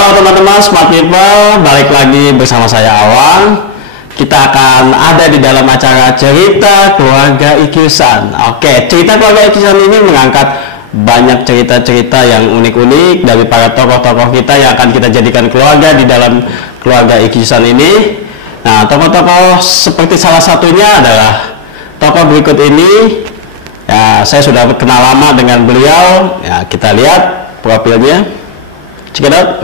Halo teman-teman Smart People, balik lagi bersama saya Awang. Kita akan ada di dalam acara Cerita Keluarga Ikyusan. Oke, Cerita Keluarga Ikyusan ini mengangkat banyak cerita-cerita yang unik-unik dari para tokoh-tokoh kita yang akan kita jadikan keluarga di dalam keluarga Ikyusan ini. Nah, tokoh-tokoh seperti salah satunya adalah tokoh berikut ini. Ya, saya sudah kenal lama dengan beliau. Ya, kita lihat profilnya. Check it out.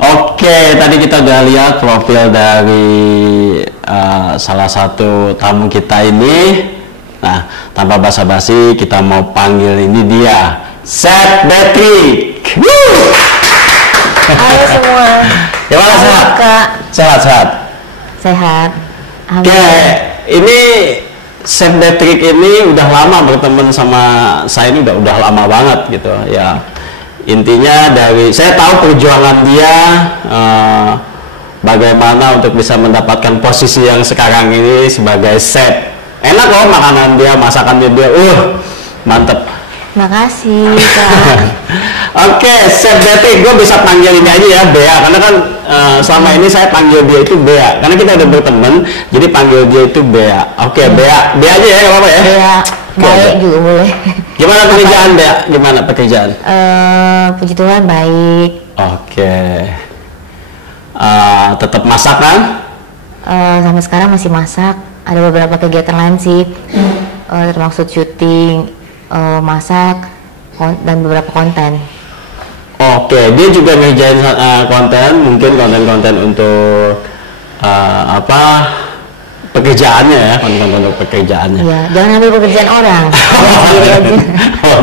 Oke, tadi kita udah lihat profil dari salah satu tamu kita ini. Nah, tanpa basa-basi kita mau panggil ini dia, Seth Patrick. Halo semua. Gimana, sehat? Kak. Sehat. Sehat. Oke, ini Seth Patrick ini udah lama berteman sama saya, ini udah lama banget gitu ya. Intinya dari saya tahu perjuangan dia bagaimana untuk bisa mendapatkan posisi yang sekarang ini sebagai chef. Enak loh makanan dia, masakan dia, mantep. Makasih Kak. Oke, Chef Patrick, gue bisa panggil ini aja ya, Bea, karena kan selama ini saya panggil dia itu Bea, karena kita udah berteman, jadi panggil dia itu Bea. Oke, Bea aja ya, nggak apa-apa ya. Bea, baik juga boleh. Gimana pekerjaan Bea? Gimana pekerjaan? Puji Tuhan baik. Oke. Tetap masak kan? Sampai sekarang masih masak. Ada beberapa kegiatan lain sih, termasuk syuting, masak, dan beberapa konten. Oke, dia juga ngerjain konten, mungkin konten-konten untuk pekerjaannya ya, konten untuk pekerjaannya. Iya, jangan ambil pekerjaan orang.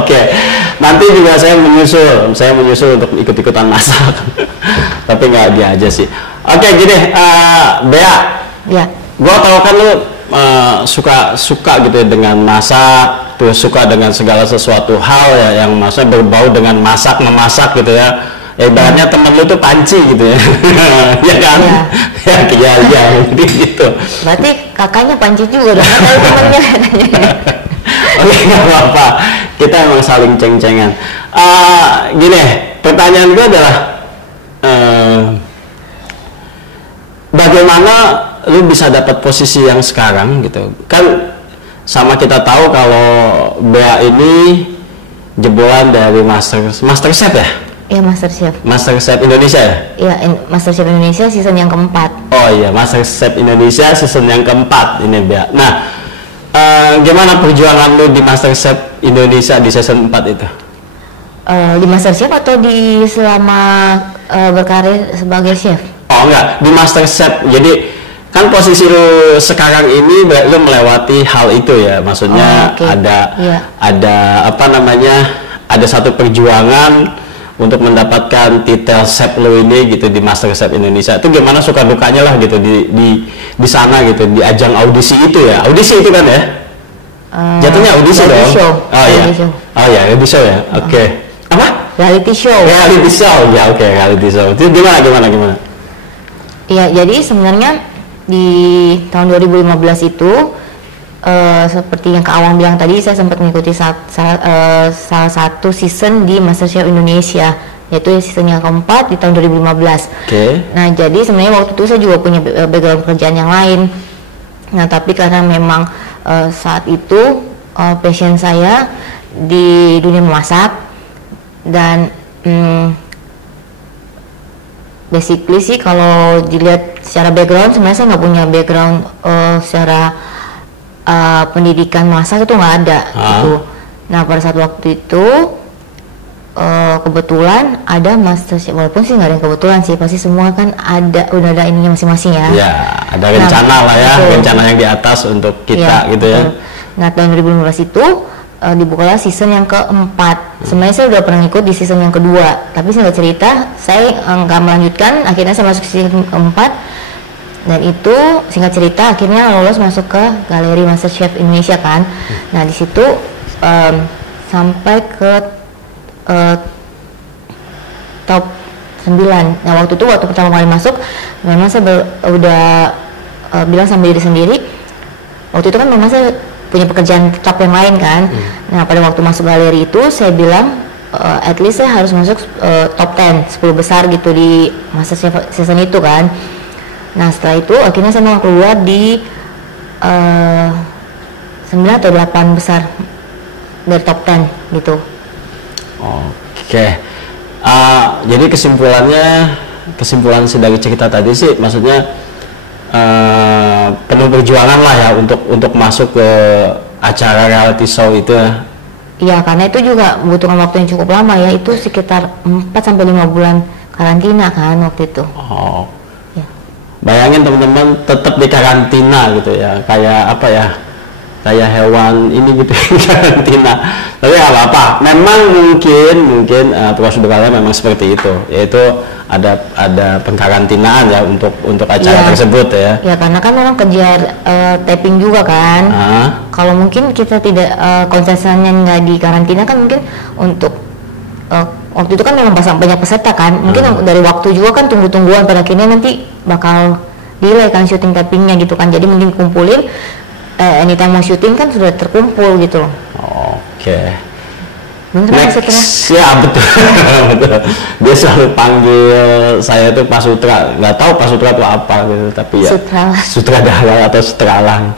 Oke, nanti juga saya menyusul untuk ikut-ikutan masak. Tapi nggak dia aja sih. Oke, gini, Bea. Ya. Gua tau kan lu suka gitu ya dengan masak, terus suka dengan segala sesuatu hal ya yang maksudnya berbau dengan memasak gitu ya. Ibaratnya temen lu tuh panci gitu ya. Ya kan? Ya gitu. Berarti kakaknya panci juga dong, kan temennya. Oke, nggak apa-apa. Kita emang saling ceng-cengan. Gini, pertanyaan gue adalah bagaimana lu bisa dapat posisi yang sekarang gitu kan? Sama kita tahu kalau Bea ini jebolan dari Master Chef ya? Iya, Master Chef. Master Chef Indonesia ya? Iya, Master Chef Indonesia season yang keempat. Oh iya, Master Chef Indonesia season yang keempat ini Bea. Nah, gimana perjuangan lu di Master Chef Indonesia di season 4 itu? Di Master Chef atau di selama berkarir sebagai chef? Oh enggak, di Master Chef. Jadi kan posisi lu sekarang ini lu melewati hal itu ya, maksudnya ada apa namanya, ada satu perjuangan untuk mendapatkan titel chef lu ini gitu di Master Chef Indonesia. Itu gimana suka dukanya lah gitu di sana gitu, di ajang audisi itu ya. Audisi itu kan ya? Jatuhnya audisi dong. Show. Oh iya. Oh ya, reality show ya. Oke. Apa? Reality show. Reality show. Ya oke, reality show. Itu gimana? Iya, jadi sebenarnya di tahun 2015 itu seperti yang Kak Awang bilang tadi, saya sempat mengikuti salah satu season di MasterChef Indonesia, yaitu season yang keempat di tahun 2015. Nah, jadi sebenarnya waktu itu saya juga punya background pekerjaan yang lain. Nah, tapi karena memang saat itu passion saya di dunia memasak, dan basically sih kalau dilihat secara background, sebenarnya saya nggak punya background secara pendidikan masak, itu nggak ada gitu. Nah, pada saat waktu itu kebetulan ada Master Chef, walaupun sih nggak ada yang kebetulan sih, pasti semua kan udah ada ininya masing-masing ya. Ya, ada rencana lah ya, rencana yang di atas untuk kita gitu ya. Nah, tahun 2015 itu dibukalah season yang keempat. Sebenarnya saya udah pernah ikut di season yang kedua, tapi singkat cerita saya nggak melanjutkan. Akhirnya saya masuk season keempat. Dan itu singkat cerita akhirnya lolos masuk ke galeri MasterChef Indonesia kan. Nah di situ sampai ke top 9. Nah waktu itu waktu pertama kali masuk memang saya udah bilang sama diri sendiri, waktu itu kan memang saya punya pekerjaan tetap yang lain kan. Nah pada waktu masuk galeri itu saya bilang at least saya harus masuk top 10 besar gitu di MasterChef season itu kan. Nah setelah itu akhirnya saya mau keluar di 9 atau 8 besar dari top 10 gitu. Oke. Jadi kesimpulan dari cerita tadi sih, maksudnya penuh perjuangan lah ya untuk masuk ke acara reality show itu. Iya, karena itu juga membutuhkan waktu yang cukup lama ya, itu sekitar 4-5 bulan karantina kan waktu itu. Ya. Bayangin teman-teman tetap di karantina gitu ya, kayak apa ya, kayak hewan ini gitu karantina. Tapi nggak apa-apa, memang mungkin proseduralnya memang seperti itu, yaitu ada pengkarantinaan ya untuk acara tersebut ya. Ya karena kan memang kejar taping juga kan. Kalau mungkin kita tidak konsensannya nggak di karantina kan mungkin untuk waktu itu kan memang banyak peserta kan. Mungkin dari waktu juga kan tunggu-tungguan, pada akhirnya nanti bakal delay kan syuting tapingnya gitu kan. Jadi mending kumpulin anytime mau syuting kan sudah terkumpul gitu loh. Oke. Next, ya betul. Betul. Dia selalu panggil saya tuh Pak Sutra, nggak tahu Pak Sutra itu apa gitu, tapi ya sutradara atau sutralang.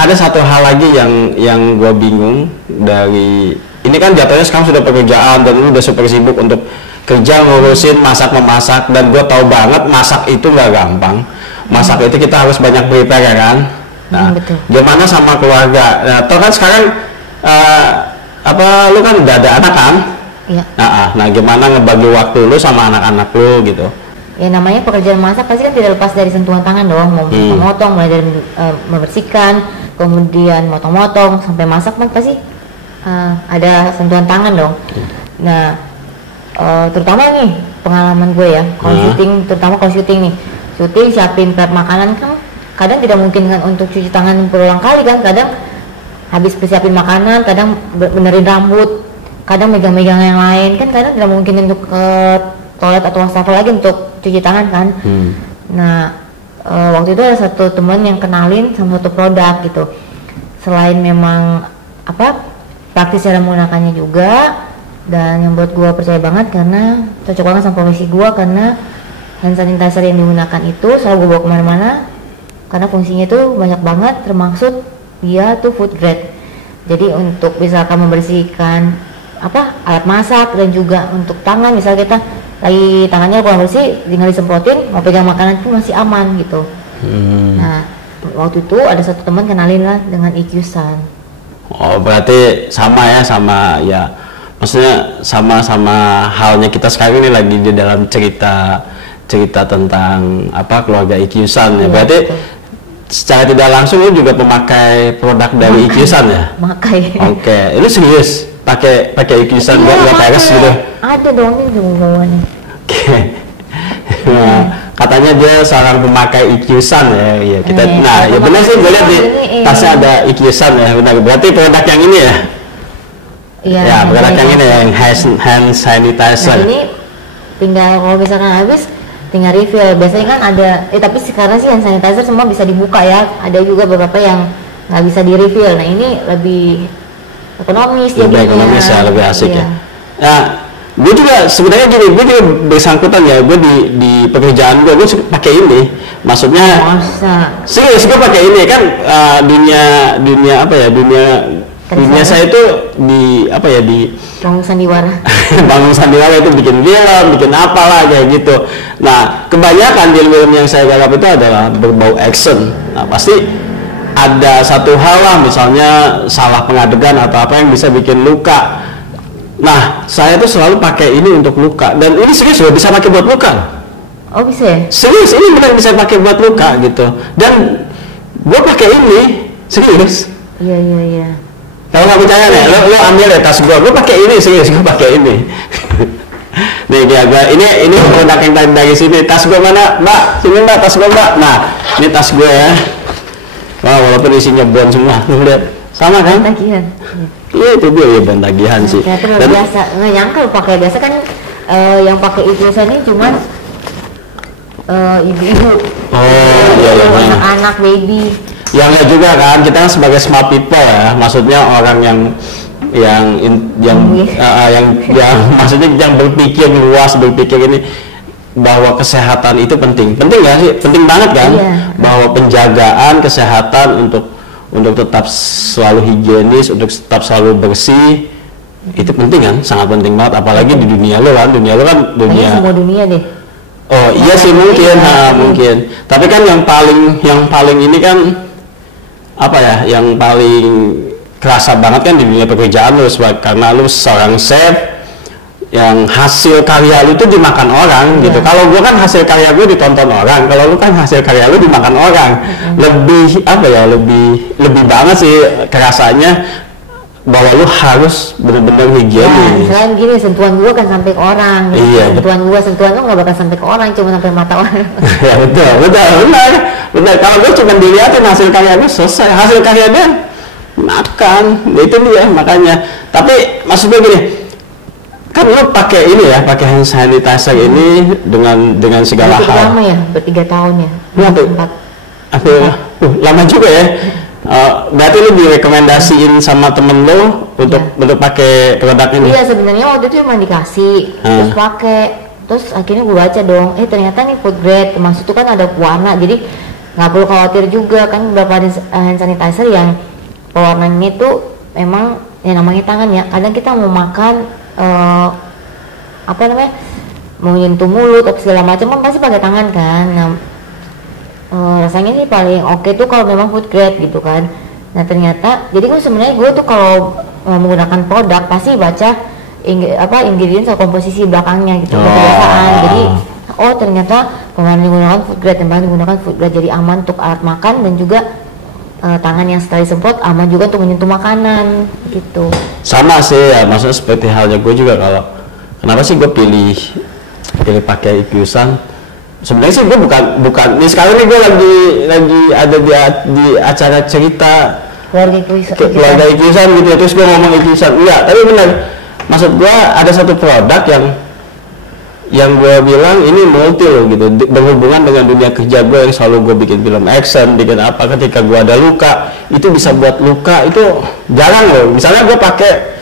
Ada satu hal lagi yang gue bingung dari ini kan jatuhnya sekarang sudah pekerjaan dan lu udah super sibuk untuk kerja ngurusin masak-memasak, dan gue tahu banget masak itu nggak gampang. Masak itu kita harus banyak prepare ya kan. Nah, gimana sama keluarga? Nah, toh kan sekarang lu kan udah ada anak kan? Iya. Nah, gimana ngebagi waktu lu sama anak-anak lu gitu? Ya namanya pekerjaan masak pasti kan tidak lepas dari sentuhan tangan dong, mau memotong, mulai dari membersihkan, kemudian motong-motong sampai masak kan pasti ada sentuhan tangan dong. Nah, terutama nih pengalaman gue ya, kalau syuting, terutama kalau syuting siapin prep makanan kan kadang tidak mungkin kan untuk cuci tangan berulang kali kan, kadang habis persiapin makanan, kadang benerin rambut, kadang megang-megang yang lain kan, kadang tidak mungkin untuk ke toilet atau wastafel lagi untuk cuci tangan kan. Nah waktu itu ada satu teman yang kenalin sama satu produk gitu, selain memang praktis cara menggunakannya juga, dan yang buat gue percaya banget karena cocok banget sama profesi gue, karena hand sanitizer yang digunakan itu selalu gue bawa kemana-mana karena fungsinya itu banyak banget, termasuk dia tuh food grade. Jadi untuk misalkan membersihkan alat masak, dan juga untuk tangan, misal kita lagi tangannya kurang bersih tinggal disemprotin, mau pegang makanan itu masih aman gitu. Nah waktu itu ada satu teman kenalin lah dengan IQ-Sun. Berarti sama ya, maksudnya sama halnya kita sekarang ini lagi di dalam cerita tentang keluarga IQ-Sun ya. Berarti secara tidak langsung lu juga pemakai produk dari IQ-Sun ya? Pakai. Oke, lu serius pakai IQ-Sun nggak peres gitu? Ada dong ini bawahnya. Oke. Nah, katanya dia seorang pemakai IQ-Sun ya. Iya kita. Ya benar sih, gue lihat di tasnya ada IQ-Sun ya. Benar. Berarti produk yang ini ya? Iya. Ya, produk yang ini yang hand sanitizer. Nah, ini tinggal kalau misalkan habis tinggal refill. Biasanya kan ada, tapi sekarang sih hand sanitizer semua bisa dibuka ya. Ada juga beberapa yang nggak bisa di refill. Nah ini lebih ekonomis, lebih ekonomis ya, lebih asik ya. Nah, gue juga sebenarnya gue juga bersangkutan ya, gue di pekerjaan gue pakai ini. Maksudnya serius gue pakai ini kan, dunia saya itu di bangun sandiwara. Bangun sandiwara itu bikin film, bikin apalah kayak gitu. Nah, kebanyakan film yang saya garap itu adalah berbau action. Nah, pasti ada satu hal lah, misalnya salah pengadegan atau apa yang bisa bikin luka. Nah, saya tuh selalu pakai ini untuk luka, dan ini serius loh, bisa pakai buat luka. Oh bisa ya? Serius, ini benar bisa pakai buat luka gitu. Dan gue pakai ini serius. Iya. Kalau nggak percaya nih, lo ambil deh tas gue pakai ini serius, gue pakai ini. Nih dia gua ini produk yang tadi dari sini. Tas gua mana, Mbak? Sini Mbak, tas gua Mbak. Nah, ini tas gua ya. Wah, walaupun isinya bon semua, tuh lihat. Sama kan? Tagihan. Iya itu dia ya bon tagihan sih. Ternyata luar biasa. Nggak nyangka lu pakai biasa kan yang pakai ikusan ini cuman ibu-ibu. Oh iya iya. Anak-anak baby. Yang enggak juga kan, kita kan sebagai smart people ya, maksudnya orang yang maksudnya yang berpikir luas, berpikir ini bahwa kesehatan itu penting nggak sih? Penting banget kan? Iya. Bahwa penjagaan kesehatan untuk tetap selalu higienis, untuk tetap selalu bersih itu penting kan? Sangat penting banget, apalagi di dunia lo kan dunia. Semua dunia deh. Oh iya sih mungkin, mungkin. Tapi kan yang paling ini kan apa ya? Yang paling kerasa banget kan di dunia pekerjaan lu, karena lu seorang chef yang hasil karya lu itu dimakan orang gitu. Kalau gua kan hasil karya gua ditonton orang, kalau lu kan hasil karya lu dimakan orang. Lebih apa ya? Lebih banget sih kerasanya bahwa lu harus benar-benar higienis. Selain gini, sentuhan gua kan sampai ke orang. Gitu. Iya. Sentuhan lu nggak bakal sampai ke orang, cuma sampai mata orang. Ya benar. Kalau gua cuma dilihatin hasil karya gua selesai, hasil karya dia makan, itu dia makanya. Tapi maksudnya gini, kan lu pakai ini ya, pakai hand sanitizer ini dengan segala hal. Lama ya, 3 tahun ya. Lama juga ya. Berarti lu direkomendasiin sama temen lu untuk pakai produk ini? Iya, sebenarnya waktu itu emang dikasih, terus pakai, terus akhirnya gue baca dong, ternyata nih food grade, maksud itu kan ada warna, jadi nggak perlu khawatir juga kan. Beberapa hand sanitizer yang pewarnanya itu memang yang namanya tangan ya, kadang kita mau makan mau nyentuh mulut atau segala macam kan pasti pakai tangan kan. Nah, rasanya sih paling oke tuh kalau memang food grade gitu kan. Nah ternyata jadi gue tuh kalau menggunakan produk pasti baca ingredients atau komposisi belakangnya gitu, kebiasaan. Jadi ternyata kemarin digunakan food grade, yang digunakan food grade, jadi aman untuk alat makan dan juga tangan yang setelah disemprot aman juga untuk menyentuh makanan gitu. Sama sih ya, maksudnya seperti halnya gue juga. Kalau kenapa sih gue pilih pakai Ikyusan, sebenarnya sih gue bukan nih sekarang nih gue lagi ada di acara cerita keluarga Ikyusan gitu ya, terus gue ngomong Ikyusan enggak, tapi benar, maksud gue ada satu produk yang gue bilang ini multi loh gitu, berhubungan dengan dunia kerja gue yang selalu gue bikin film action, bikin apa, ketika gue ada luka itu bisa buat luka itu jarang loh. Misalnya gue pakai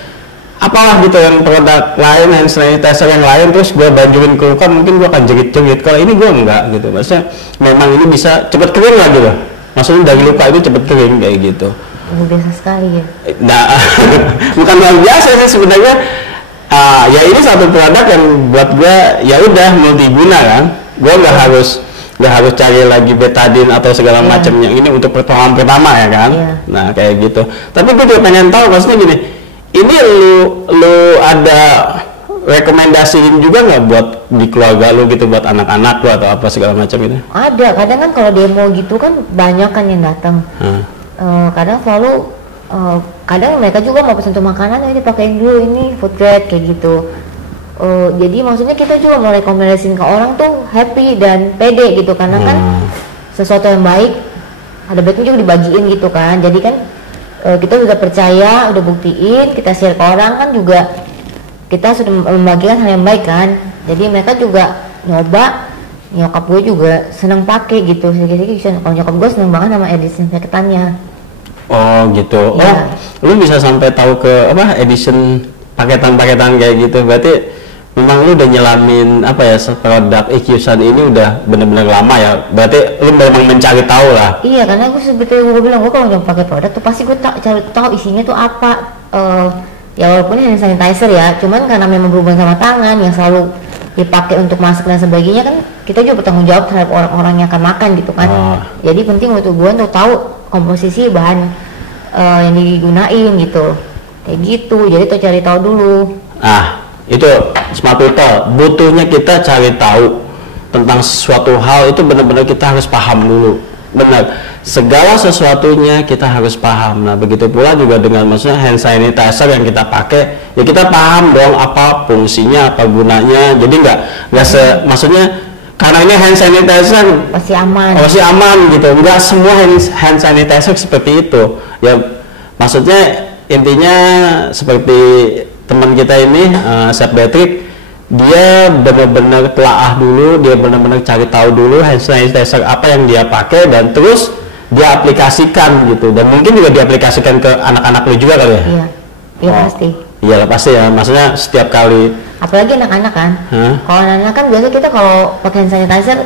apalah gitu yang produk lain, hand sanitizer yang lain, terus gue banjuin ke luka mungkin gue akan jerit-jerit. Kalau ini gue enggak gitu, maksudnya memang ini bisa cepet kering lah gitu, maksudnya dari luka itu cepet kering kayak gitu. Luar biasa sekali ya. Nah bukan luar biasa sih sebenarnya. Ya ini satu produk yang buat gue ya udah multiguna kan. Gue nggak harus cari lagi betadine atau segala macamnya. Ini untuk pertolongan pertama ya kan. Nah kayak gitu. Tapi gue juga pengen tahu, maksudnya gini, ini lu ada rekomendasiin juga nggak buat di keluarga lu gitu, buat anak-anak lu atau apa segala macam itu? Ada. Kadang kan kalau demo gitu kan banyak kan yang datang. Kadang selalu kadang mereka juga mau pesan tuh makanan, ini pakein dulu, ini food grade kayak gitu. Jadi maksudnya kita juga mau rekomendasiin ke orang tuh happy dan pede gitu, karena kan sesuatu yang baik ada baiknya juga dibagiin gitu kan. Jadi kan kita udah percaya, udah buktiin, kita share ke orang kan juga kita sudah membagikan hal yang baik kan. Jadi mereka juga nyoba, nyokap gue juga seneng pakai gitu. Kalau nyokap gue seneng banget sama disinfektannya. Oh gitu. Ya. Lu bisa sampai tahu ke edition paketan-paketan kayak gitu. Berarti memang lu udah nyelamin produk Ikyusan ini udah bener-bener lama ya. Berarti lu memang mencari tahu lah. Iya, karena gue sebetulnya gue bilang gue kalau nyoba pakai produk tuh pasti gue cari tahu isinya tuh apa. Ya walaupun ini hand sanitizer ya, cuman karena memang berhubungan sama tangan yang selalu dipakai untuk masak dan sebagainya kan, kita juga bertanggung jawab terhadap orang-orang yang akan makan gitu kan. Jadi penting untuk gue untuk tahu komposisi bahan yang digunain gitu, kayak gitu. Jadi tuh cari tahu dulu. Itu smart people, butuhnya kita cari tahu tentang suatu hal itu benar-benar kita harus paham dulu. benar. Segala sesuatunya kita harus paham. Nah, begitu pula juga dengan maksudnya hand sanitizer yang kita pakai, ya kita paham dong apa fungsinya, apa gunanya. Jadi maksudnya karena ini hand sanitizer pasti aman. Pasti aman gitu. Enggak semua hand sanitizer seperti itu. Ya maksudnya intinya seperti teman kita ini, Chef Patrick, dia benar-benar telaah dulu, dia benar-benar cari tahu dulu hand sanitizer apa yang dia pakai dan terus dia aplikasikan gitu, dan mungkin juga diaplikasikan ke anak-anak lu juga kali ya? Iya pasti. Iya pasti ya, maksudnya setiap kali. Apalagi anak-anak kan, kalau anak-anak kan biasanya kita kalau pakai hand sanitizer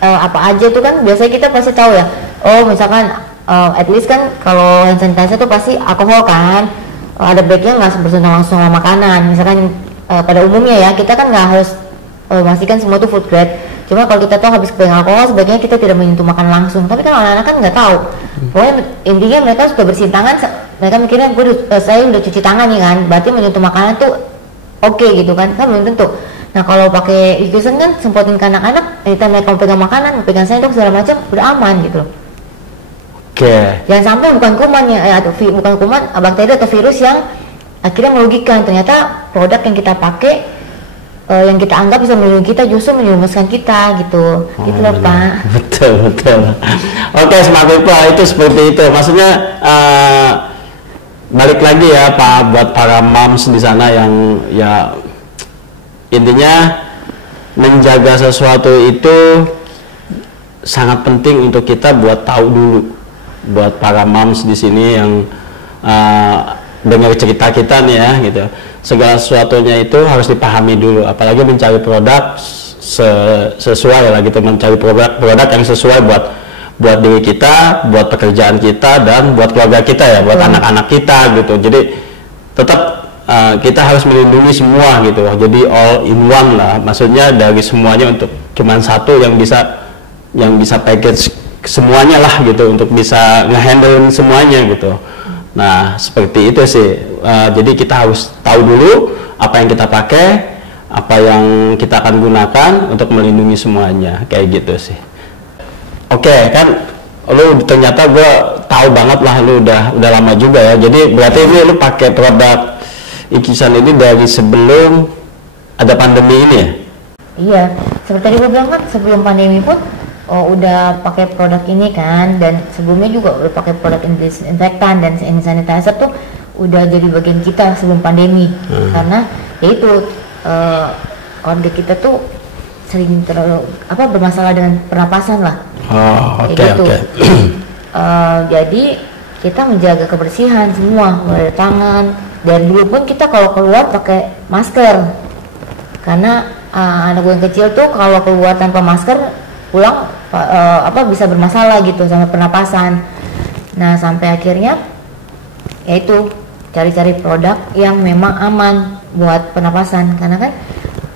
apa aja tuh kan biasanya kita pasti tahu ya. Oh misalkan at least kan kalau hand sanitizer tuh pasti alkohol kan, ada baiknya nggak bersentuhan langsung sama makanan. Misalkan pada umumnya ya kita kan nggak harus memastikan semua tuh food grade. Cuma kalau kita tahu habis pegang alkohol sebaiknya kita tidak menyentuh makan langsung. Tapi kan anak-anak kan nggak tahu. Pokoknya intinya mereka sudah bersih tangan, mereka mikirnya saya udah cuci tangan nih kan, berarti menyentuh makanan tuh oke gitu kan belum tentu. Nah kalau pakai infusion kan semprotin ke anak-anak, kita mereka mau pegang makanan, mau pegang sendok segala macam udah aman gitu loh. Jangan sampai bukan kuman ya, atau bukan kuman, bakteri atau virus yang akhirnya merugikan. Ternyata produk yang kita pakai yang kita anggap bisa melindungi kita justru menjerumuskan kita gitu. Gitu loh Pak. Betul. Oke, Smart People itu seperti itu. Maksudnya balik lagi ya Pak, buat para moms di sana yang ya intinya menjaga sesuatu itu sangat penting untuk kita buat tahu dulu. Buat para moms di sini yang dengar cerita kita nih ya gitu, segala sesuatunya itu harus dipahami dulu, apalagi mencari produk sesuai lah gitu, mencari produk yang sesuai buat diri kita, buat pekerjaan kita, dan buat keluarga kita ya, buat anak-anak kita gitu. Jadi tetap kita harus melindungi semua gitu, jadi all in one lah, maksudnya dari semuanya untuk cuman satu yang bisa package semuanya lah gitu, untuk bisa ngehandle semuanya gitu. Nah seperti itu sih, jadi kita harus tahu dulu apa yang kita pakai, apa yang kita akan gunakan untuk melindungi semuanya, kayak gitu sih. Oke, kan lu ternyata gue tahu banget lah, lu udah lama juga ya, jadi berarti ini lu pakai produk Ikisan ini dari sebelum ada pandemi ini ya? Iya, seperti tadi gue bilang kan sebelum pandemi pun udah pakai produk ini kan, dan sebelumnya juga udah pakai produk disinfektan dan hand sanitizer tuh udah jadi bagian kita sebelum pandemi. Karena ya itu keluarga kita tuh sering bermasalah dengan pernapasan lah. Jadi kita menjaga kebersihan semua, mulai dari tangan, dan dulu pun kita kalau keluar pakai masker, karena anak gue yang kecil tuh kalau keluar tanpa masker pulang bisa bermasalah gitu sama pernapasan. Nah sampai akhirnya yaitu cari-cari produk yang memang aman buat pernapasan, karena kan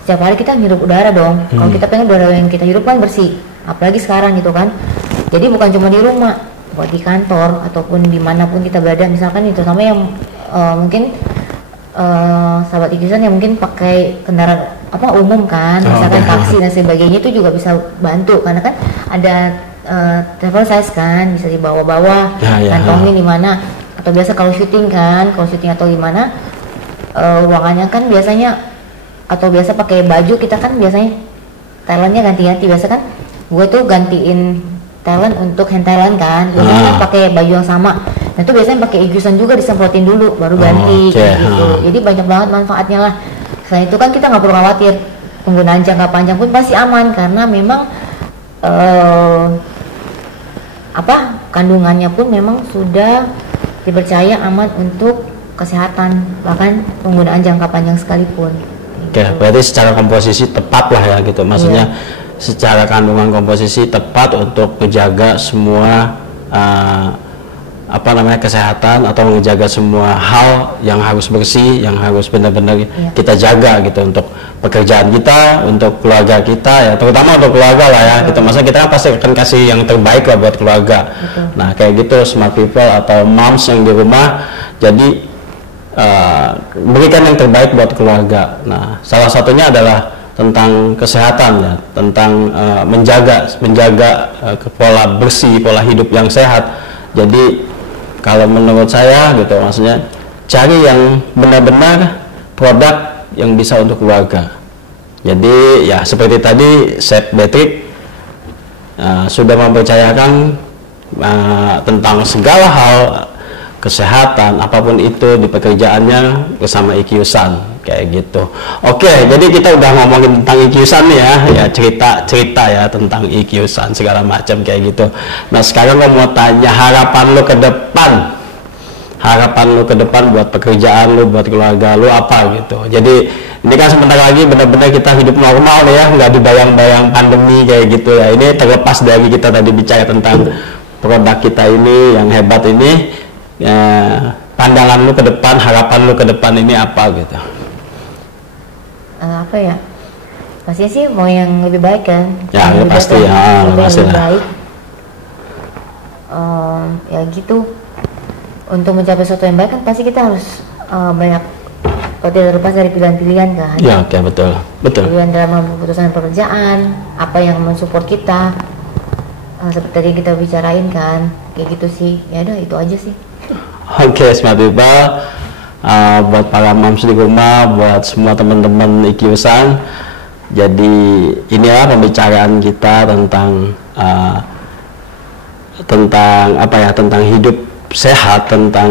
setiap hari kita hirup udara dong. Kalau kita pengen udara yang kita hirup kan bersih, apalagi sekarang gitu kan. Jadi bukan cuma di rumah, buat di kantor ataupun dimanapun kita berada. Misalkan itu sama yang mungkin sahabat Ikisan yang mungkin pakai kendaraan umum kan, misalkan taksi dan sebagainya, itu juga bisa bantu, karena kan ada travel size kan, bisa dibawa-bawa, kantongin di mana. Atau biasa kalau syuting atau gimana, ruangannya kan biasanya, atau biasa pakai baju kita kan biasanya talentnya ganti-ganti. Biasa kan gue tuh gantiin talent untuk hand talent kan, biasanya kan pakai baju yang sama. Nah itu biasanya pakai igusan juga, disemprotin dulu baru ganti gitu. Jadi banyak banget manfaatnya lah. Selain itu kan kita nggak perlu khawatir, penggunaan jangka panjang pun pasti aman, karena memang kandungannya pun memang sudah dipercaya aman untuk kesehatan, bahkan penggunaan jangka panjang sekalipun. Oke, berarti secara komposisi tepat lah ya gitu, maksudnya secara kandungan komposisi tepat untuk menjaga semua kesehatan, atau menjaga semua hal yang harus bersih, yang harus benar-benar kita jaga gitu, untuk pekerjaan kita, untuk keluarga kita ya, terutama untuk keluarga lah ya gitu. Masa kita kan pasti akan kasih yang terbaik lah buat keluarga. Nah kayak gitu Smart People atau moms yang di rumah, jadi berikan yang terbaik buat keluarga. Nah salah satunya adalah tentang kesehatan ya, tentang menjaga pola bersih, pola hidup yang sehat. Jadi kalau menurut saya gitu, maksudnya cari yang benar-benar produk yang bisa untuk keluarga. Jadi ya seperti tadi Chef Patrick sudah mempercayakan tentang segala hal kesehatan apapun itu di pekerjaannya bersama IQ-san kayak gitu. Oke, jadi kita udah ngomongin tentang IQ-san ya cerita ya tentang IQ-san segala macam kayak gitu. Nah sekarang gue mau tanya harapan lo ke depan buat pekerjaan lo, buat keluarga lo apa gitu. Jadi ini kan sebentar lagi benar-benar kita hidup normal ya, nggak dibayang-bayang pandemi kayak gitu ya. Ini terlepas dari kita tadi bicara tentang produk kita ini yang hebat ini. Pandangan lu ke depan, harapan lu ke depan ini apa gitu? Apa ya? Pastinya sih mau yang lebih baik kan? Ya, ya pasti ya, pasti lebih baik. Ya gitu. Untuk mencapai sesuatu yang baik kan pasti kita harus banyak, tidak terlepas dari pilihan-pilihan kan? Ya, oke, betul. Pilihan dalam keputusan pekerjaan, apa yang mensupport kita, seperti tadi kita bicarain kan, kayak gitu sih. Ya udah itu aja sih. Oke, Smart People, buat para moms di rumah, buat semua teman-teman IQ-san. Jadi inilah pembicaraan kita tentang apa ya, tentang hidup sehat, tentang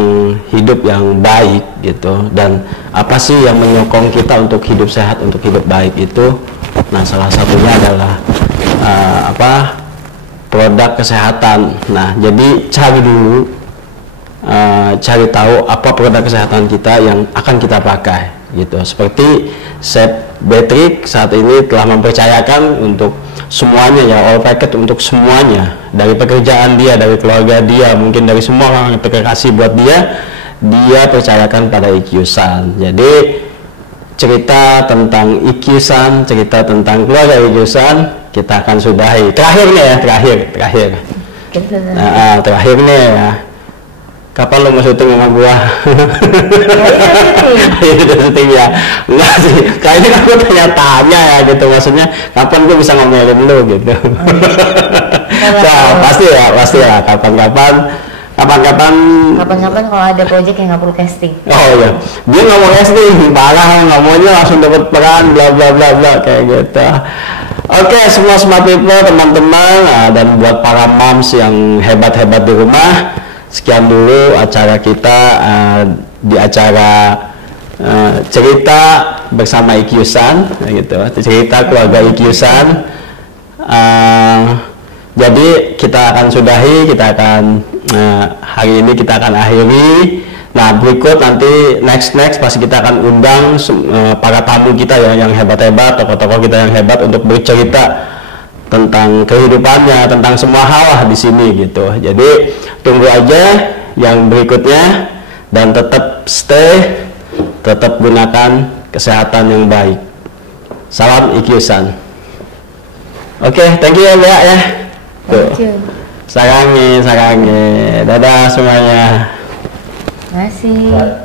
hidup yang baik gitu. Dan apa sih yang menyokong kita untuk hidup sehat, untuk hidup baik itu? Nah, salah satunya adalah produk kesehatan. Nah, jadi cari tahu apa produk kesehatan kita yang akan kita pakai gitu. Seperti Chef Patrick saat ini telah mempercayakan untuk semuanya ya, all package untuk semuanya, dari pekerjaan dia, dari keluarga dia, mungkin dari semua orang yang terkasih buat dia percayakan pada IQ-san. Jadi cerita tentang IQ-san, cerita tentang keluarga IQ-san kita akan sudahi. Terakhir nih ya. Kapan lo mau syuting sama gua? Udah syuting ya? Enggak sih, kayaknya aku tanya-tanya ya gitu, maksudnya kapan gua bisa ngomelin lo gitu. Pasti ya, kapan-kapan kalau ada project yang nggak perlu casting. Oh iya, dia nggak mau casting, parah, nggak maunya langsung dapat peran, bla bla bla bla kayak gitu. Oke, semua Smart People, teman-teman, dan buat para moms yang hebat-hebat di rumah, sekian dulu acara kita di acara cerita bersama IQ-san gitu, cerita keluarga IQ-san. Jadi kita akan sudahi, hari ini kita akan akhiri. Nah, berikut nanti next pasti kita akan undang para tamu kita ya yang hebat-hebat, tokoh-tokoh kita yang hebat untuk bercerita tentang kehidupannya, tentang semua hal lah di sini gitu. Jadi tunggu aja yang berikutnya dan tetap gunakan kesehatan yang baik. Salam IQ-san. Oke, thank you ya Mbak ya. Thank you. Sarangi. Dadah semuanya. Terima kasih.